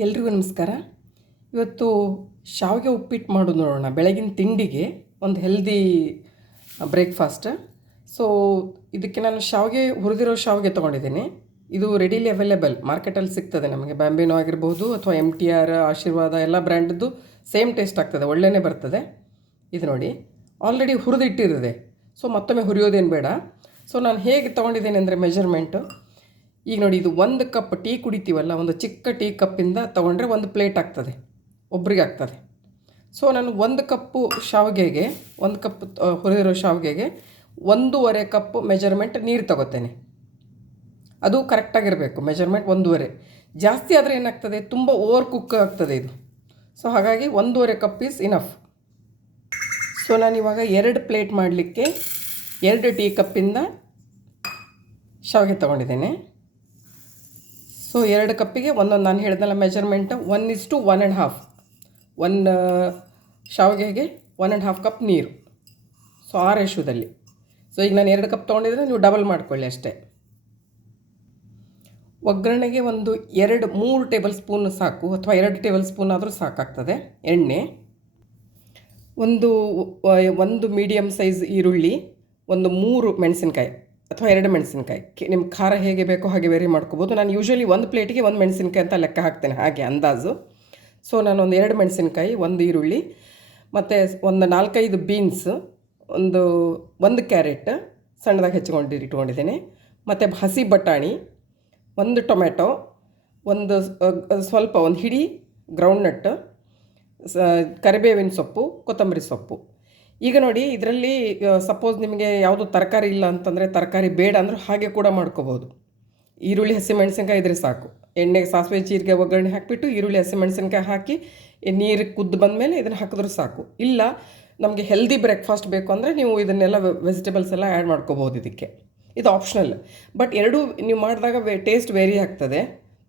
ಎಲ್ರಿಗೂ ನಮಸ್ಕಾರ. ಇವತ್ತು ಶಾವಿಗೆ ಉಪ್ಪಿಟ್ಟು ಮಾಡೋದು ನೋಡೋಣ. ಬೆಳಗಿನ ತಿಂಡಿಗೆ ಒಂದು ಹೆಲ್ದಿ ಬ್ರೇಕ್ಫಾಸ್ಟ್. ಸೊ ಇದಕ್ಕೆ ನಾನು ಹುರಿದಿರೋ ಶಾವಿಗೆ ತೊಗೊಂಡಿದ್ದೀನಿ. ಇದು ರೆಡಿಲಿ ಅವೈಲೇಬಲ್, ಮಾರ್ಕೆಟಲ್ಲಿ ಸಿಗ್ತದೆ ನಮಗೆ. ಬ್ಯಾಂಬಿನೋ ಆಗಿರ್ಬೋದು ಅಥವಾ MTR, ಆಶೀರ್ವಾದ ಎಲ್ಲ ಬ್ರ್ಯಾಂಡದ್ದು ಸೇಮ್ ಟೇಸ್ಟ್ ಆಗ್ತದೆ, ಒಳ್ಳೆಯೇ ಬರ್ತದೆ. ಇದು ನೋಡಿ, ಆಲ್ರೆಡಿ ಹುರಿದಿಟ್ಟಿರುತ್ತೆ. ಸೊ ಮತ್ತೊಮ್ಮೆ ಹುರಿಯೋದೇನು ಬೇಡ. ಸೊ ನಾನು ಹೇಗೆ ತೊಗೊಂಡಿದ್ದೇನೆ ಅಂದರೆ ಮೆಜರ್ಮೆಂಟು, ಈಗ ನೋಡಿ, ಇದು 1 ಕಪ್ ಟೀ ಕುಡಿತೀವಲ್ಲ, ಒಂದು ಚಿಕ್ಕ ಟೀ ಕಪ್ಪಿಂದ ತೊಗೊಂಡ್ರೆ 1 ಪ್ಲೇಟ್ ಆಗ್ತದೆ, ಒಬ್ರಿಗೆ ಆಗ್ತದೆ. ಸೊ ನಾನು 1 ಕಪ್ಪು ಶಾವಿಗೆಗೆ, 1 ಕಪ್ ಹುರಿದಿರೋ ಶಾವಿಗೆಗೆ 1.5 ಕಪ್ ಮೆಜರ್ಮೆಂಟ್ ನೀರು ತಗೋತೇನೆ. ಅದು ಕರೆಕ್ಟಾಗಿರಬೇಕು ಮೆಜರ್ಮೆಂಟ್, 1.5. ಜಾಸ್ತಿ ಆದರೆ ಏನಾಗ್ತದೆ, ತುಂಬ ಓವರ್ ಕುಕ್ ಆಗ್ತದೆ ಇದು. ಸೊ ಹಾಗಾಗಿ 1.5 ಕಪ್ ಈಸ್ ಇನಫ್. ಸೊ ನಾನಿವಾಗ 2 ಪ್ಲೇಟ್ ಮಾಡಲಿಕ್ಕೆ 2 ಟೀ ಕಪ್ಪಿಂದ ಶಾವಿಗೆ ತೊಗೊಂಡಿದ್ದೇನೆ. ಸೊ 2 ಕಪ್ಪಿಗೆ ಒಂದೊಂದು, ನಾನು ಹೇಳಿದ್ನಲ್ಲ ಮೆಜರ್ಮೆಂಟ್, 1:1.5. 1 ಶಾವಿಗೆಗೆ 1.5 ಕಪ್ ನೀರು. ಸೊ ಆ ರೇಷದಲ್ಲಿ. ಸೊ ಈಗ ನಾನು 2 ಕಪ್ ತೊಗೊಂಡಿದ್ರೆ ನೀವು ಡಬಲ್ ಮಾಡ್ಕೊಳ್ಳಿ ಅಷ್ಟೇ. ಒಗ್ಗರಣೆಗೆ ಒಂದು 3 ಟೇಬಲ್ ಸ್ಪೂನ್ ಸಾಕು, ಅಥವಾ 2 ಟೇಬಲ್ ಸ್ಪೂನ್ ಆದರೂ ಸಾಕಾಗ್ತದೆ ಎಣ್ಣೆ. ಒಂದು ಮೀಡಿಯಮ್ ಸೈಜ್ ಈರುಳ್ಳಿ, ಒಂದು 3 ಮೆಣಸಿನ್ಕಾಯಿ ಅಥವಾ 2 ಮೆಣಸಿನ್ಕಾಯಿ, ನಿಮ್ಮ ಖಾರ ಹೇಗೆ ಬೇಕೋ ಹಾಗೆ ವೇರಿ ಮಾಡ್ಕೋಬೋದು. ನಾನು ಯೂಶ್ವಲಿ 1 ಪ್ಲೇಟಿಗೆ 1 ಮೆಣಸಿನ್ಕಾಯಿ ಅಂತ ಲೆಕ್ಕ ಹಾಕ್ತೇನೆ, ಹಾಗೆ ಅಂದಾಜು. ಸೊ ನಾನು ಒಂದು 2 ಮೆಣಸಿನ್ಕಾಯಿ, 1 ಈರುಳ್ಳಿ, ಮತ್ತು ಒಂದು 4-5 ಬೀನ್ಸ್, ಒಂದು ಕ್ಯಾರೆಟ್ ಸಣ್ಣದಾಗಿ ಇಟ್ಕೊಂಡಿದ್ದೀನಿ, ಮತ್ತು ಹಸಿ ಬಟಾಣಿ, 1 ಟೊಮೆಟೊ, ಸ್ವಲ್ಪ ಹಿಡಿ ಗ್ರೌಂಡ್ನಟ್, ಕರಿಬೇವಿನ ಸೊಪ್ಪು, ಕೊತ್ತಂಬರಿ ಸೊಪ್ಪು. ಈಗ ನೋಡಿ, ಇದರಲ್ಲಿ ಸಪೋಸ್ ನಿಮಗೆ ಯಾವುದು ತರಕಾರಿ ಇಲ್ಲ ಅಂತಂದರೆ, ತರಕಾರಿ ಬೇಡ ಅಂದರೂ ಹಾಗೆ ಕೂಡ ಮಾಡ್ಕೋಬೋದು. ಈರುಳ್ಳಿ, ಹಸಿಮೆಣಸಿನ್ಕಾಯಿ ಇದ್ರೆ ಸಾಕು. ಎಣ್ಣೆಗೆ ಸಾಸಿವೆ ಜೀರಿಗೆ ಒಗ್ಗರಣೆ ಹಾಕಿಬಿಟ್ಟು ಈರುಳ್ಳಿ, ಹಸಿಮೆಣಸಿನ್ಕಾಯಿ ಹಾಕಿ ನೀರು ಕುದ್ದು ಬಂದಮೇಲೆ ಇದನ್ನು ಹಾಕಿದ್ರೂ ಸಾಕು. ಇಲ್ಲ ನಮಗೆ ಹೆಲ್ದಿ ಬ್ರೇಕ್ಫಾಸ್ಟ್ ಬೇಕು ಅಂದರೆ ನೀವು ಇದನ್ನೆಲ್ಲ ವೆಜಿಟೇಬಲ್ಸ್ ಎಲ್ಲ ಆ್ಯಡ್ ಮಾಡ್ಕೋಬೋದು ಇದಕ್ಕೆ. ಇದು ಆಪ್ಷನಲ್. ಬಟ್ ಎರಡೂ ನೀವು ಮಾಡಿದಾಗ ಟೇಸ್ಟ್ ವೇರಿ ಆಗ್ತದೆ.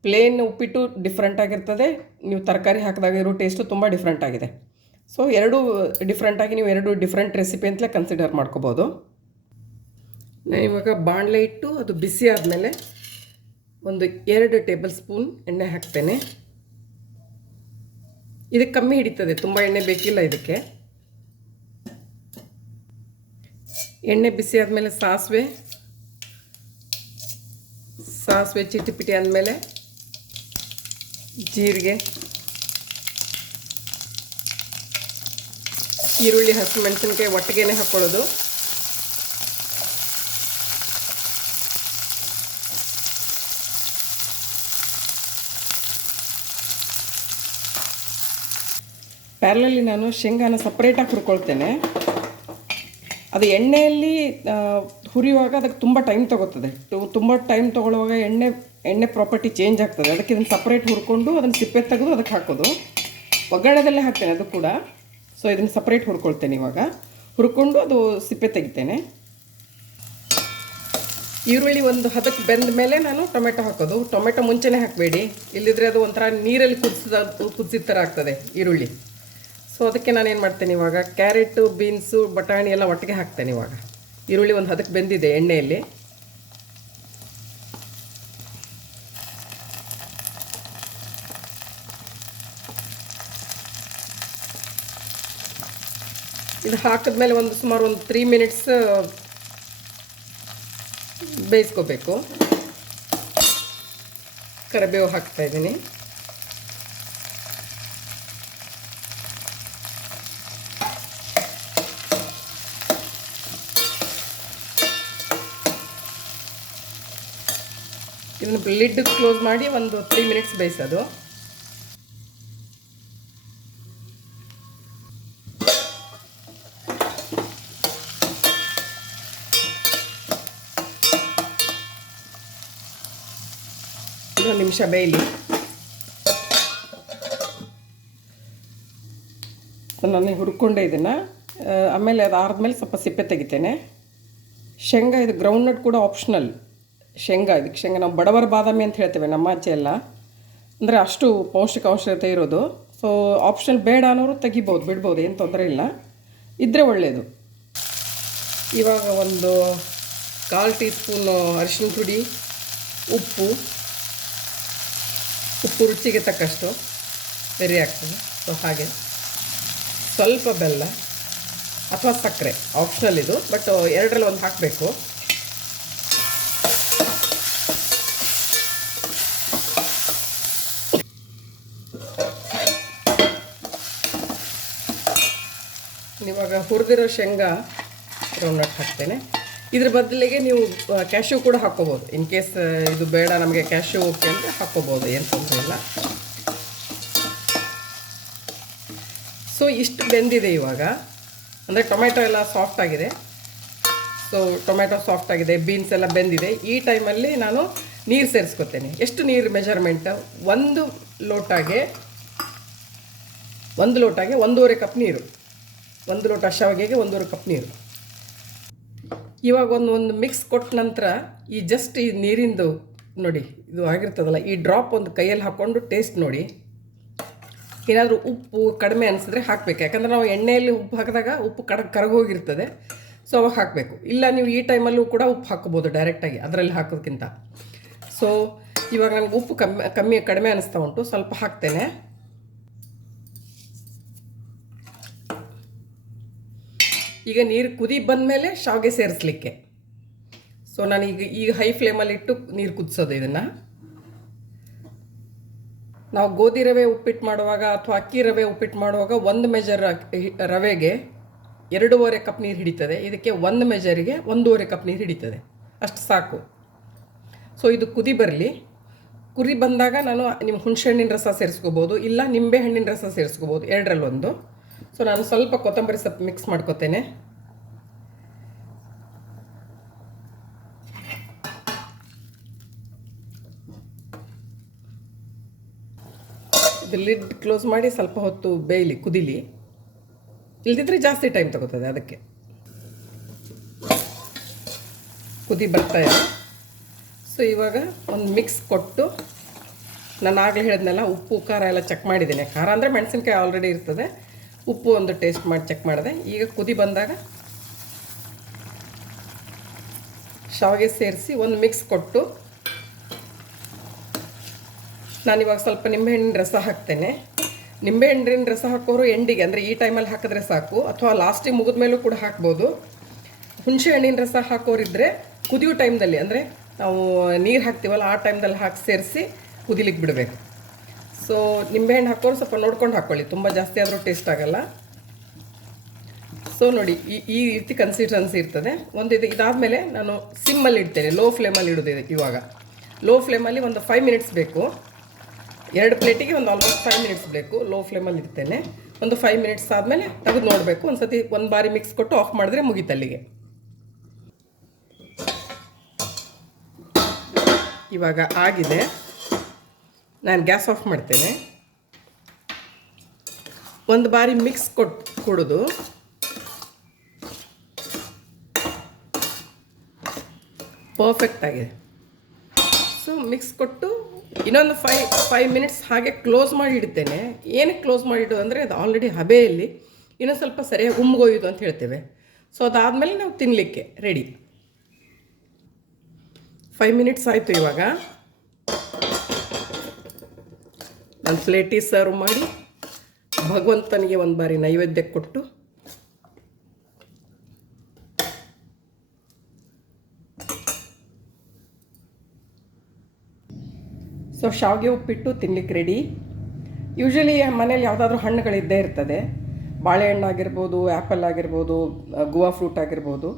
ಪ್ಲೇನ್ ಉಪ್ಪಿಟ್ಟು ಡಿಫ್ರೆಂಟ್ ಆಗಿರ್ತದೆ, ನೀವು ತರಕಾರಿ ಹಾಕಿದಾಗ ಇರೋ ಟೇಸ್ಟು ತುಂಬ ಡಿಫ್ರೆಂಟ್ ಆಗಿದೆ. ಸೊ ಎರಡು ಡಿಫ್ರೆಂಟಾಗಿ ನೀವು 2 ಡಿಫ್ರೆಂಟ್ ರೆಸಿಪಿ ಅಂತಲೇ ಕನ್ಸಿಡರ್ ಮಾಡ್ಕೋಬೋದು. ನಾನು ಇವಾಗ ಬಾಣಲೆ ಇಟ್ಟು ಅದು ಬಿಸಿ ಆದಮೇಲೆ ಒಂದು 2 ಟೇಬಲ್ ಸ್ಪೂನ್ ಎಣ್ಣೆ ಹಾಕ್ತೇನೆ. ಇದಕ್ಕೆ ಕಮ್ಮಿ ಹಿಡಿತದೆ, ತುಂಬ ಎಣ್ಣೆ ಬೇಕಿಲ್ಲ ಇದಕ್ಕೆ. ಎಣ್ಣೆ ಬಿಸಿ ಆದಮೇಲೆ ಸಾಸಿವೆ ಚಿಟಿಪಿಟಿ ಆದಮೇಲೆ ಜೀರಿಗೆ, ಈರುಳ್ಳಿ, ಹಸಿಮೆಣಸಿನ್ಕಾಯಿ ಒಟ್ಟಿಗೆ ಹಾಕ್ಕೊಳ್ಳೋದು. ಪ್ಯಾರಲಲ್ಲಿ ನಾನು ಶೇಂಗಾನ ಸಪ್ರೇಟಾಗಿ ಹುರ್ಕೊಳ್ತೇನೆ. ಅದು ಎಣ್ಣೆಯಲ್ಲಿ ಹುರಿಯುವಾಗ ಅದಕ್ಕೆ ತುಂಬ ಟೈಮ್ ತೊಗೋತದೆ. ತುಂಬ ಟೈಮ್ ತೊಗೊಳ್ಳುವಾಗ ಎಣ್ಣೆ ಪ್ರಾಪರ್ಟಿ ಚೇಂಜ್ ಆಗ್ತದೆ. ಅದಕ್ಕೆ ಇದನ್ನು ಸಪ್ರೇಟ್ ಹುರ್ಕೊಂಡು ಅದನ್ನು ಸಿಪ್ಪೆ ತೆಗೆದು ಅದಕ್ಕೆ ಹಾಕೋದು. ಒಗ್ಗರಣೆದಲ್ಲೇ ಹಾಕ್ತೇನೆ ಅದು ಕೂಡ. ಸೊ ಇದನ್ನು ಸಪ್ರೇಟ್ ಹುರ್ಕೊಳ್ತೇನೆ. ಇವಾಗ ಹುರ್ಕೊಂಡು ಅದು ಸಿಪ್ಪೆ ತೆಗಿತೇನೆ. ಈರುಳ್ಳಿ ಒಂದು ಹದಕ್ಕೆ ಬೆಂದ ಮೇಲೆ ನಾನು ಟೊಮೆಟೊ ಹಾಕೋದು. ಟೊಮೆಟೊ ಮುಂಚೆನೇ ಹಾಕಬೇಡಿ, ಇಲ್ಲಿದ್ರೆ ಅದು ಒಂಥರ ನೀರಲ್ಲಿ ಕುದಿಸಿದ ಥರ ಆಗ್ತದೆ ಈರುಳ್ಳಿ. ಸೊ ಅದಕ್ಕೆ ನಾನೇನು ಮಾಡ್ತೇನೆ, ಇವಾಗ ಕ್ಯಾರೆಟು, ಬೀನ್ಸು, ಬಟಾಣಿ ಎಲ್ಲ ಒಟ್ಟಿಗೆ ಹಾಕ್ತೇನೆ. ಇವಾಗ ಈರುಳ್ಳಿ ಒಂದು ಹದಕ್ಕೆ ಬೆಂದಿದೆ ಎಣ್ಣೆಯಲ್ಲಿ. ಇದು ಹಾಕಿದ್ಮೇಲೆ ಸುಮಾರು 3 ಮಿನಿಟ್ಸ್ ಬೇಯಿಸ್ಕೋಬೇಕು. ಕರಿಬೇವು ಹಾಕ್ತಾಯಿದ್ದೀನಿ. ಇದನ್ನು ಲಿಡ್ ಕ್ಲೋಸ್ ಮಾಡಿ ಒಂದು 3 ಮಿನಿಟ್ಸ್ ಬೇಯಿಸೋದು. ಒಂದು ನಿಮಿಷ ಬೇಯಲಿ. ನಾನು ಹುರ್ಕೊಂಡೆ ಇದನ್ನು. ಆಮೇಲೆ ಅದು ಆರಿದ್ಮೇಲೆ ಸ್ವಲ್ಪ ಸಿಪ್ಪೆ ತೆಗಿತೇನೆ. ಶೇಂಗಾ, ಇದು ಗ್ರೌಂಡ್ನಟ್ ಕೂಡ ಆಪ್ಷನಲ್. ಇದಕ್ಕೆ ಶೇಂಗಾ ನಾವು ಬಡವರ ಬಾದಾಮಿ ಅಂತ ಹೇಳ್ತೇವೆ ನಮ್ಮ ಆಚೆ ಎಲ್ಲ, ಅಂದರೆ ಅಷ್ಟು ಪೌಷ್ಟಿಕಾಂಶತೆ ಇರೋದು. ಸೊ ಆಪ್ಷನಲ್, ಬೇಡ ಅನ್ನೋರು ತೆಗಿಬೋದು, ಬಿಡ್ಬೋದು, ಏನು ತೊಂದರೆ ಇಲ್ಲ, ಇದ್ದರೆ ಒಳ್ಳೆಯದು. ಇವಾಗ ಒಂದು 1/4 ಟೀ ಸ್ಪೂನು ಅರಿಶಿನ ಪುಡಿ, ಉಪ್ಪು, ಉಪ್ಪು ರುಚಿಗೆ ತಕ್ಕಷ್ಟು ಸರಿ ಆಗ್ತದೆ. ಸೊ ಹಾಗೆ ಸ್ವಲ್ಪ ಬೆಲ್ಲ ಅಥವಾ ಸಕ್ಕರೆ ಆಪ್ಷನಲ್ ಇದು, ಬಟ್ ಎರಡರಲ್ಲಿ ಒಂದು ಹಾಕಬೇಕು. ಇವಾಗ ಹುರಿದಿರೋ ಶೇಂಗಾ ರೌಂಡ್ನಟ್ ಹಾಕ್ತೇನೆ. ಇದ್ರ ಬದಲಿಗೆ ನೀವು ಕ್ಯಾಶ್ಯೂ ಕೂಡ ಹಾಕ್ಕೋಬೋದು. ಇನ್ ಕೇಸ್ ಇದು ಬೇಡ ನಮಗೆ ಕ್ಯಾಶ್ಯೂ ಓಕೆ ಅಂದರೆ ಹಾಕ್ಕೋಬೋದು, ಏನು ತೊಂದರೆ ಇಲ್ಲ. ಸೊ ಇಷ್ಟು ಬೆಂದಿದೆ ಇವಾಗ, ಅಂದರೆ ಟೊಮೆಟೊ ಎಲ್ಲ ಸಾಫ್ಟ್ ಆಗಿದೆ. ಸೊ ಟೊಮೆಟೊ ಸಾಫ್ಟ್ ಆಗಿದೆ, ಬೀನ್ಸ್ ಎಲ್ಲ ಬೆಂದಿದೆ. ಈ ಟೈಮಲ್ಲಿ ನಾನು ನೀರು ಸೇರಿಸ್ಕೊತೇನೆ. ಎಷ್ಟು ನೀರು ಮೆಜರ್ಮೆಂಟ್? ಒಂದು ಲೋಟಗೆ 1.5 ಕಪ್ ನೀರು. 1 ಲೋಟ ಶಾವಿಗೆಗೆ 1.5 ಕಪ್ ನೀರು. ಇವಾಗ ಒಂದು ಮಿಕ್ಸ್ ಕೊಟ್ಟ ನಂತರ ಈ ಜಸ್ಟ್ ಈ ನೀರಿಂದು ನೋಡಿ ಇದು ಆಗಿರ್ತದಲ್ಲ, ಈ ಡ್ರಾಪ್ ಒಂದು ಕೈಯಲ್ಲಿ ಹಾಕ್ಕೊಂಡು ಟೇಸ್ಟ್ ನೋಡಿ. ಏನಾದರೂ ಉಪ್ಪು ಕಡಿಮೆ ಅನಿಸಿದ್ರೆ ಹಾಕಬೇಕು. ಯಾಕಂದರೆ ನಾವು ಎಣ್ಣೆಯಲ್ಲಿ ಉಪ್ಪು ಹಾಕಿದಾಗ ಉಪ್ಪು ಕರಗೋಗಿರ್ತದೆ. ಸೊ ಅವಾಗ ಹಾಕಬೇಕು. ಇಲ್ಲ ನೀವು ಈ ಟೈಮಲ್ಲೂ ಕೂಡ ಉಪ್ಪು ಹಾಕ್ಬೋದು ಡೈರೆಕ್ಟಾಗಿ ಅದರಲ್ಲಿ ಹಾಕೋದಕ್ಕಿಂತ. ಸೊ ಇವಾಗ ನನಗೆ ಉಪ್ಪು ಕಡಿಮೆ ಅನಿಸ್ತಾ ಉಂಟು, ಸ್ವಲ್ಪ ಹಾಕ್ತೇನೆ. ಈಗ ನೀರು ಕುದಿ ಬಂದಮೇಲೆ ಶಾವಿಗೆ ಸೇರಿಸ್ಲಿಕ್ಕೆ. ಸೊ ನಾನು ಈಗ ಹೈ ಫ್ಲೇಮಲ್ಲಿ ಇಟ್ಟು ನೀರು ಕುದಿಸೋದು. ಇದನ್ನು ನಾವು ಗೋಧಿ ರವೆ ಉಪ್ಪಿಟ್ಟು ಮಾಡುವಾಗ ಅಥವಾ ಅಕ್ಕಿ ರವೆ ಉಪ್ಪಿಟ್ಟು ಮಾಡುವಾಗ 1 ಮೆಜರ್ ರವೆಗೆ 2.5 ಕಪ್ ನೀರು ಹಿಡಿತದೆ. ಇದಕ್ಕೆ 1 ಮೆಜರಿಗೆ 1.5 ಕಪ್ ನೀರು ಹಿಡಿತದೆ, ಅಷ್ಟು ಸಾಕು. ಸೊ ಇದು ಕುದಿ ಬರಲಿ. ಕುದಿ ಬಂದಾಗ ನಾನು ನಿಮ್ಮ ಹುಣಸೆಹಣ್ಣಿನ ರಸ ಸೇರಿಸ್ಕೋಬೋದು, ಇಲ್ಲ ನಿಂಬೆ ಹಣ್ಣಿನ ರಸ ಸೇರಿಸ್ಕೋಬೋದು, ಎರಡರಲ್ಲೊಂದು. ಸೊ ನಾನು ಸ್ವಲ್ಪ ಕೊತ್ತಂಬರಿ ಸೊಪ್ಪು ಮಿಕ್ಸ್ ಮಾಡ್ಕೋತೇನೆ. ಇದು ಲಿಡ್ ಕ್ಲೋಸ್ ಮಾಡಿ ಸ್ವಲ್ಪ ಹೊತ್ತು ಬೇಯಲಿ, ಕುದಿಲಿ. ಇಲ್ದಿದ್ರೆ ಜಾಸ್ತಿ ಟೈಮ್ ತಗೋತದೆ. ಅದಕ್ಕೆ ಕುದಿ ಬರ್ತಾ ಇದೆ. ಸೊ ಇವಾಗ ಒಂದು ಮಿಕ್ಸ್ ಕೊಟ್ಟು, ನಾನು ಆಗಲೇ ಹೇಳಿದ್ನೆಲ್ಲ ಉಪ್ಪು ಖಾರ ಎಲ್ಲ ಚೆಕ್ ಮಾಡಿದ್ದೇನೆ. ಖಾರ ಅಂದರೆ ಮೆಣಸಿನ್ಕಾಯಿ ಆಲ್ರೆಡಿ ಇರ್ತದೆ. ಉಪ್ಪು ಒಂದು ಟೇಸ್ಟ್ ಮಾಡಿ ಚೆಕ್ ಮಾಡಿದೆ. ಈಗ ಕುದಿ ಬಂದಾಗ ಶಾವಿಗೆ ಸೇರಿಸಿ ಒಂದು ಮಿಕ್ಸ್ ಕೊಟ್ಟು, ನಾನಿವಾಗ ಸ್ವಲ್ಪ ನಿಂಬೆಹಣ್ಣಿನ ರಸ ಹಾಕ್ತೇನೆ. ನಿಂಬೆಹಣ್ಣಿನ ರಸ ಹಾಕೋರು ಎಂಡಿಗೆ, ಅಂದರೆ ಈ ಟೈಮಲ್ಲಿ ಹಾಕಿದ್ರೆ ಸಾಕು, ಅಥವಾ ಲಾಸ್ಟಿಗೆ ಮುಗಿದ ಮೇಲೂ ಕೂಡ ಹಾಕ್ಬೋದು. ಹುಣಸೆ ಹಣ್ಣಿನ ರಸ ಹಾಕೋರಿದ್ದರೆ ಕುದಿಯೋ ಟೈಮ್ದಲ್ಲಿ, ಅಂದರೆ ನಾವು ನೀರು ಹಾಕ್ತೀವಲ್ಲ ಆ ಟೈಮ್ದಲ್ಲಿ ಹಾಕಿ ಸೇರಿಸಿ ಕುದಿಲಿಕ್ಕೆ ಬಿಡಬೇಕು. ಸೊ ನಿಂಬೆಹಣ್ಣು ಹಾಕೋರು ಸ್ವಲ್ಪ ನೋಡ್ಕೊಂಡು ಹಾಕ್ಕೊಳ್ಳಿ, ತುಂಬ ಜಾಸ್ತಿ ಆದರೂ ಟೇಸ್ಟ್ ಆಗೋಲ್ಲ. ಸೊ ನೋಡಿ ಈ ರೀತಿ ಕನ್ಸಿಸ್ಟೆನ್ಸಿ ಇರ್ತದೆ. ಇದಾದಮೇಲೆ ನಾನು ಸಿಮ್ಮಲ್ಲಿ ಇಡ್ತೇನೆ, ಲೋ ಫ್ಲೇಮಲ್ಲಿ ಇಡೋದು. ಇವಾಗ ಲೋ ಫ್ಲೇಮಲ್ಲಿ ಒಂದು 5 ಮಿನಿಟ್ಸ್ ಬೇಕು. 2 ಪ್ಲೇಟಿಗೆ ಒಂದು ಆಲ್ಮೋಸ್ಟ್ 5 ಮಿನಿಟ್ಸ್ ಬೇಕು. ಲೋ ಫ್ಲೇಮಲ್ಲಿ ಇಡ್ತೇನೆ. ಒಂದು 5 ಮಿನಿಟ್ಸ್ ಆದಮೇಲೆ ತೆಗೆದು ನೋಡಬೇಕು. ಒಂದು ಬಾರಿ ಮಿಕ್ಸ್ ಕೊಟ್ಟು ಆಫ್ ಮಾಡಿದ್ರೆ ಮುಗೀತಲ್ಲಿಗೆ. ಇವಾಗ ಆಗಿದೆ. ನಾನು ಗ್ಯಾಸ್ ಆಫ್ ಮಾಡ್ತೇನೆ. ಒಂದು ಬಾರಿ ಮಿಕ್ಸ್ ಕೊಡೋದು. ಪರ್ಫೆಕ್ಟ್ ಆಗಿದೆ. ಸೊ ಮಿಕ್ಸ್ ಕೊಟ್ಟು ಇನ್ನೊಂದು 5 ಮಿನಿಟ್ಸ್ ಹಾಗೆ ಕ್ಲೋಸ್ ಮಾಡಿ ಇಡ್ತೇನೆ. ಏನಕ್ಕೆ ಕ್ಲೋಸ್ ಮಾಡಿ ಇಡೋದು ಅಂದರೆ ಅದು ಆಲ್ರೆಡಿ ಹಬೆಯಲ್ಲಿ ಇನ್ನೊಂದು ಸ್ವಲ್ಪ ಸರಿಯಾಗಿ ಉಮ್ಗೋಯ್ದು ಅಂತ ಹೇಳ್ತೇವೆ. ಸೊ ಅದಾದಮೇಲೆ ನಾವು ತಿನ್ನಲಿಕ್ಕೆ ರೆಡಿ. 5 ಮಿನಿಟ್ಸ್ ಆಯಿತು. ಇವಾಗ ನಾನು ಪ್ಲೇಟಿಗೆ ಸರ್ವ್ ಮಾಡಿ ಭಗವಂತನಿಗೆ ಒಂದು ಬಾರಿ ನೈವೇದ್ಯ ಕೊಟ್ಟು, ಸೊ ಶಾವಿಗೆ ಉಪ್ಪಿಟ್ಟು ತಿನ್ಲಿಕ್ಕೆ ರೆಡಿ. ಯೂಶ್ವಲಿ ಮನೇಲಿ ಯಾವುದಾದ್ರೂ ಹಣ್ಣುಗಳಿದ್ದೇ ಇರ್ತದೆ. ಬಾಳೆಹಣ್ಣು ಆಗಿರ್ಬೋದು, ಆ್ಯಪಲ್ ಆಗಿರ್ಬೋದು, ಗುವಾ ಫ್ರೂಟ್ ಆಗಿರ್ಬೋದು.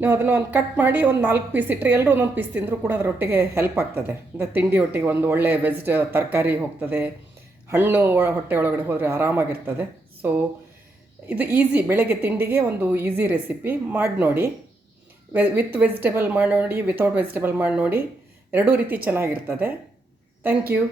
ನೀವು ಅದನ್ನು ಒಂದು ಕಟ್ ಮಾಡಿ ಒಂದು 4 ಪೀಸ್ ಇಟ್ಟರೆ ಎಲ್ಲರೂ ಒಂದೊಂದು ಪೀಸ್ ತಿಂದರೂ ಕೂಡ ಅದರೊಟ್ಟಿಗೆ ಹೆಲ್ಪ್ ಆಗ್ತದೆ. ಅಂದರೆ ತಿಂಡಿ ಒಟ್ಟಿಗೆ ಒಂದು ಒಳ್ಳೆ ತರಕಾರಿ ಹೋಗ್ತದೆ, ಹಣ್ಣು ಹೊಟ್ಟೆ ಒಳಗಡೆ ಹೋದರೆ ಆರಾಮಾಗಿರ್ತದೆ. ಸೊ ಇದು ಈಸಿ, ಬೆಳಗ್ಗೆ ತಿಂಡಿಗೆ ಒಂದು ಈಸಿ ರೆಸಿಪಿ. ಮಾಡಿ ನೋಡಿ. ವಿತ್ ವೆಜಿಟೇಬಲ್ ಮಾಡಿ ನೋಡಿ, ವಿತೌಟ್ ವೆಜಿಟೇಬಲ್ ಮಾಡಿ ನೋಡಿ. ಎರಡೂ ರೀತಿ ಚೆನ್ನಾಗಿರ್ತದೆ. Thank you.